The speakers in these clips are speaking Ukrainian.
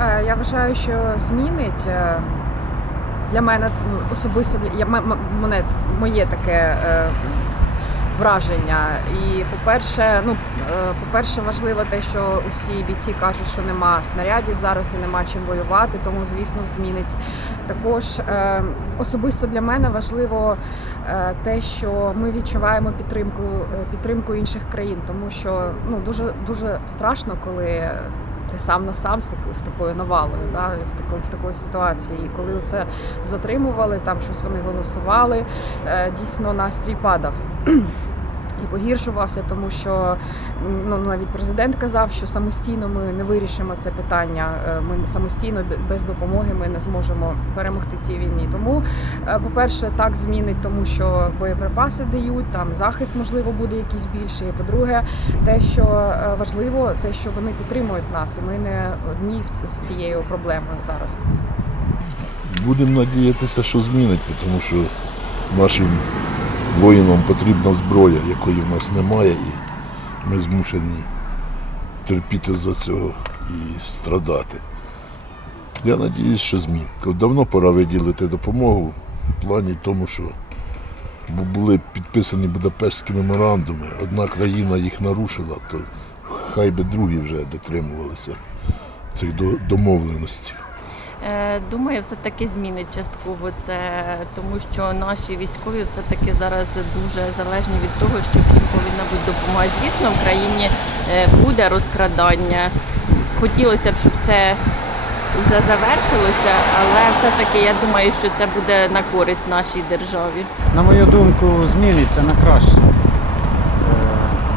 Е, Я вважаю, що змінить е, для мене ну, особисто для мене моє таке е, враження. І по-перше, ну по-перше, важливо те, що усі бійці кажуть, що нема снарядів зараз і нема чим воювати, тому звісно змінить. Також особисто для мене важливо те, що ми відчуваємо підтримку підтримку інших країн, тому що ну дуже дуже страшно, коли ти сам на сам з такою з такою навалою, да, в такої в такої ситуації. І коли це затримували, там щось вони голосували, е, дійсно настрій падав. І погіршувався, тому що ну навіть президент казав, що самостійно ми не вирішимо це питання. е, Ми самостійно без допомоги ми не зможемо перемогти цій війні. Тому, е, по-перше, так змінить, тому що боєприпаси дають, там захист можливо буде якийсь більший. По-друге, те, що е, важливо, те, що вони підтримують нас, і ми не одні з цією проблемою зараз. Будемо надіятися, що змінить, тому що нашим воїнам потрібна зброя, якої в нас немає, і ми змушені терпіти за цього і страдати. Я сподіваюся, що змін. Давно пора виділити допомогу в плані тому, що були підписані Будапештські меморандуми. Одна країна їх нарушила, то хай би другі вже дотримувалися цих домовленостей. Е, Думаю, все-таки змінить частково це, тому що наші військові все-таки зараз дуже залежні від того, що їм повинна бути допомога. Звісно, в країні е, буде розкрадання. Хотілося б, щоб це вже завершилося, але все-таки я думаю, що це буде на користь нашій державі. На мою думку, зміниться на краще. Е,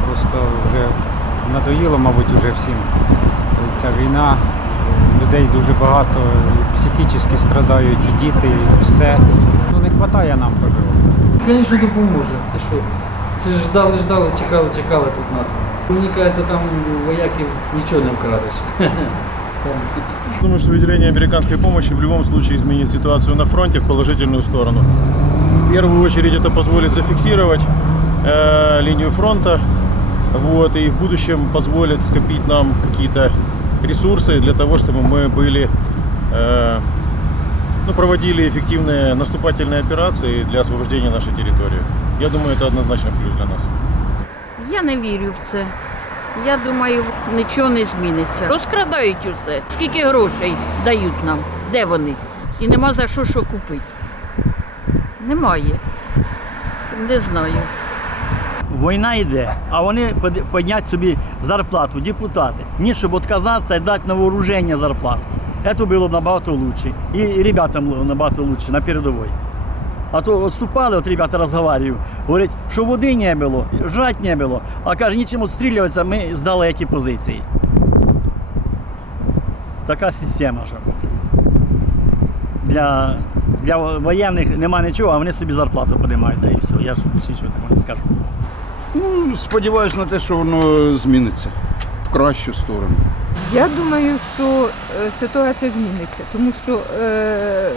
Просто вже надоїло, мабуть, уже всім ця війна Е, Людей дуже багато, і психічно страдають, і діти, і все. Ну не вистачає нам ПВО. Звісно, допоможе. Ти що? Це ж ждали, ждали, чекали, чекали тут НАТО. Мені кажеться, там вояків нічого не вкрадеш. Там Думаю, что выделение американской помощи в любом случае изменит ситуацию на фронте в положительную сторону. В первую очередь это позволит зафиксировать э, линию фронта, вот, и в будущем позволит скопить нам какие-то ресурсы для того, чтобы мы были, э, ну, проводили эффективные наступательные операции для освобождения нашей территории. Я думаю, это однозначно плюс для нас. Я не вірю в це. Я думаю, нічого не зміниться. Розкрадають усе. Скільки грошей дають нам? Де вони? І нема за що що купити. Немає. Не знаю. Війна йде, а вони піднять собі зарплату, депутати. Ні, щоб відказатися і дати на вооруження зарплату. Це було б набагато краще. І ребятам набагато краще на передовій. А то відступали, от ребята розговорюють, говорять, що води не було, жрать не було. А каже, нічим відстрілюватися, ми здали ці позиції. Така система, що для, для воєнних нема нічого, а вони собі зарплату підіймають, да і все. Я ж нічого такого не скажу. Ну, сподіваюся на те, що воно зміниться в кращу сторону. Я думаю, що е, ситуація зміниться, тому що е,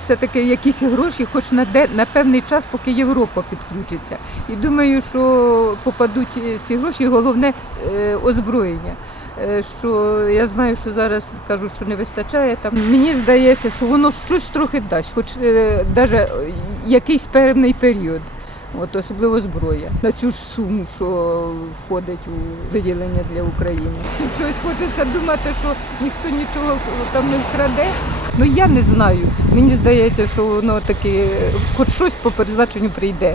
все-таки якісь гроші, хоч на, де, на певний час, поки Європа підключиться. І думаю, що попадуть е, ці гроші, головне е, озброєння. Е, Що я знаю, що зараз кажуть, що не вистачає там. Мені здається, що воно щось трохи дасть, хоч навіть якийсь певний період. От особливо зброя на цю ж суму, що входить у виділення для України. Чогось хочеться думати, що ніхто нічого там не вкраде. Ну я не знаю. Мені здається, що воно таки хоч щось по призначенню прийде.